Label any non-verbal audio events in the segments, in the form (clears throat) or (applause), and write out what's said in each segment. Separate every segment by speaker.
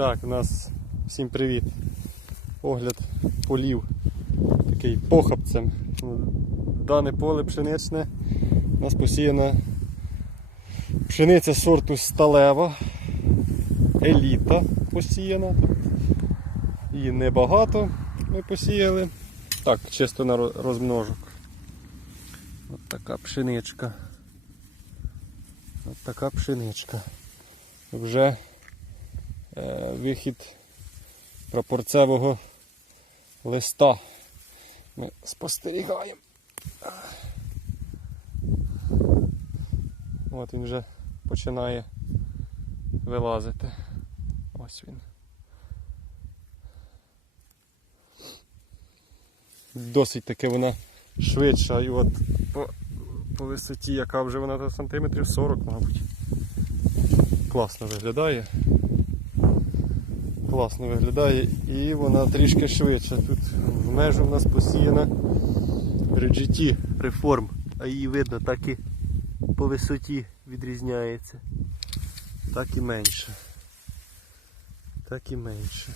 Speaker 1: Так, у нас всім привіт. Огляд полів. Такий похапцем. Дане поле пшеничне. У нас посіяна пшениця сорту сталева. Еліта посіяна. Її небагато ми посіяли. Так, чисто на ро- розмножок. От така пшеничка. От така пшеничка. Вже вихід прапорцевого листа. Ми спостерігаємо. От він вже починає вилазити. Ось він. Досить таки вона швидша і от по, по висоті, яка вже вона сантиметрів 40, мабуть. Класно виглядає. Класно виглядає і вона трішки швидша. Тут в межу в нас посіяна GT Reform, а її видно так і по висоті відрізняється. Так і менше. Так і менше.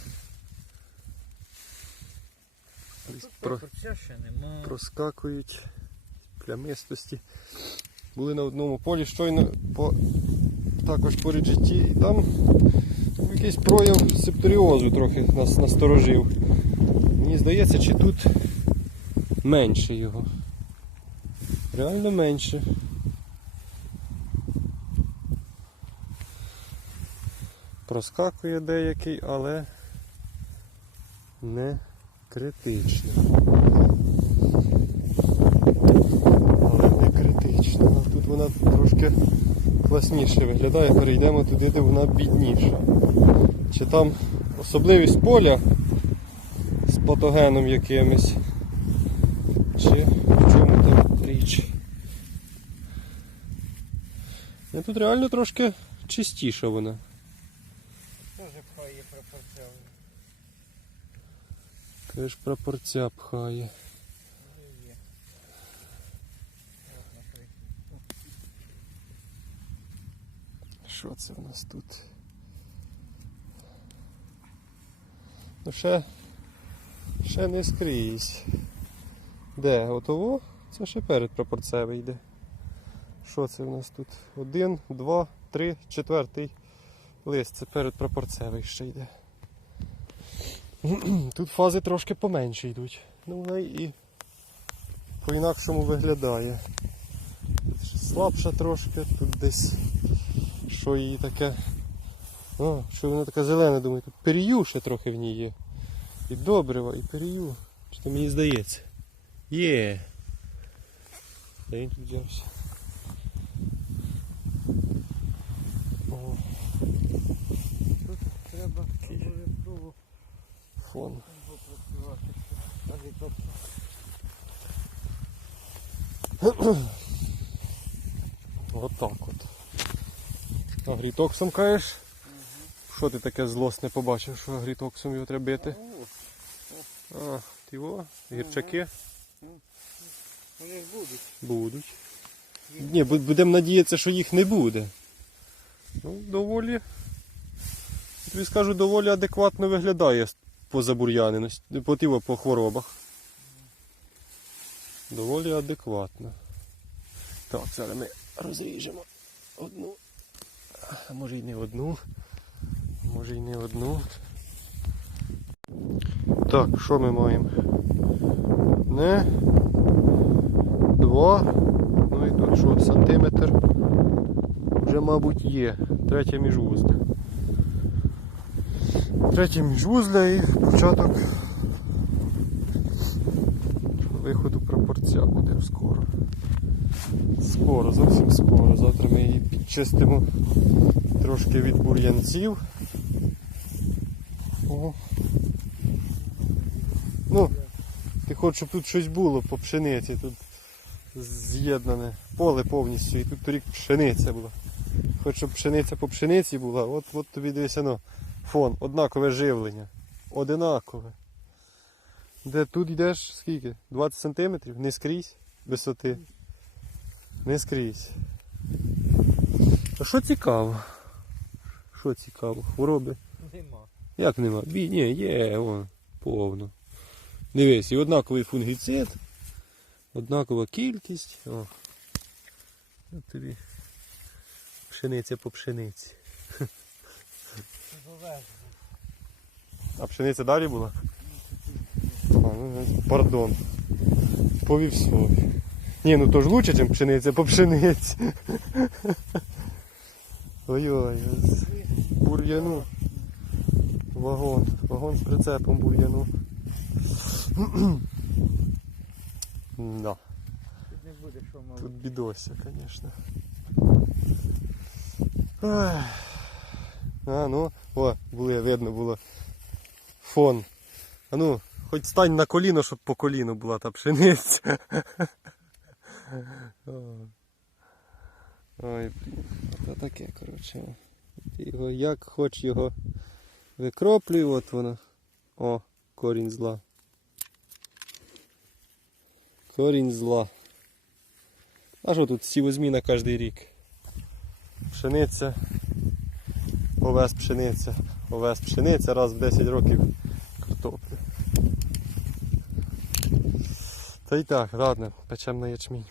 Speaker 1: Про, проскакують плямистості. Були на одному полі щойно по, також по GT і там якийсь прояв септоріозу трохи нас насторожив. Мені здається, чи тут менше його. Реально менше. Проскакує деякий, але не критично. Але не критично. Тут вона трошки класніше виглядає. Перейдемо туди, де вона бідніша. Чи там особливість поля з патогеном якимось. Чи в чому там річ. Ну, Тут реально трошки чистіша вона.
Speaker 2: Теж пхає пропорціонально.
Speaker 1: Теж прапорця пхає.
Speaker 2: Є. От, наприклад.
Speaker 1: Що це в нас тут? Ну ще, ще не скрізь. Де? Отово? Це ще перед прапорцевий йде. Що це в нас тут? Один, два, три, четвертий лист. Це перед прапорцевий ще йде. (clears throat) Тут фази трошки поменше йдуть. Ну вона і по-інакшому виглядає. Тут слабша трошки, тут десь що її таке. О, що вона така зелена, думаю, тут перію ще трохи в ній є. І добрива, і перію. Чи то мені здається? Є. Де він тут взявся? О,
Speaker 2: Тут треба обов'язково
Speaker 1: фон.
Speaker 2: попрацювати. Так
Speaker 1: Отак от. Агрітоксом кажеш? Що ти таке злосне побачив, що агрітоксом його треба бити? А, ти його? Гірчаки
Speaker 2: Вони ж будуть.
Speaker 1: будуть. Ні, будемо надіятися, що їх не буде. Ну, доволі. Тобі скажу, доволі адекватно виглядає по забур'яненості, по, тіво, по хворобах. Доволі адекватно. Так, зараз ми розріжемо одну. Може й не одну. Може й не одну. Так, що ми маємо? Не. Два. Ну і тут що, сантиметр вже, мабуть, є. Третє міжвузля. Третє міжвузля і початок виходу прапорця буде скоро. Скоро, зовсім скоро. Завтра ми її підчистимо трошки від бур'янців. Ну, ти хочеш, щоб тут щось було по пшениці. Тут з'єднане поле повністю і тут торік пшениця була. Хоч щоб пшениця по пшениці була, от, от тобі дивися, ну, фон, однакове живлення. Одинакове. Де тут йдеш скільки? 20 сантиметрів? Не скрізь висоти. Не скрізь. А що цікаво? Що цікаво? Хвороби.
Speaker 2: Нема.
Speaker 1: Як нема? Бі... Ні, є, о, повно. Дивись, і однаковий фунгіцид, однакова кількість. О. От тобі пшениця по пшениці. (laughs) А пшениця далі була? А, ну, пардон. По вівсові. Ні, ну то ж лучше, ніж пшениця по пшениці. Ой-ой, бур'яну. Вагон. Вагон з прицепом бур'яну. Да,
Speaker 2: Тут не буде, що мало.
Speaker 1: тут бідося, звісно. А, ну, о, були, видно було фон. А ну, хоч стань на коліно, щоб по коліну була та пшениця. Ой, блін, ото таке, коротше. Його як хоч його викроплюй, от воно. О, корінь зла. Корінь зла. А що тут сівозміна кожен рік? Пшениця, овес пшениця, овес пшениця раз в 10 років картоплю. Та й так, ладно, печем на ячмінь.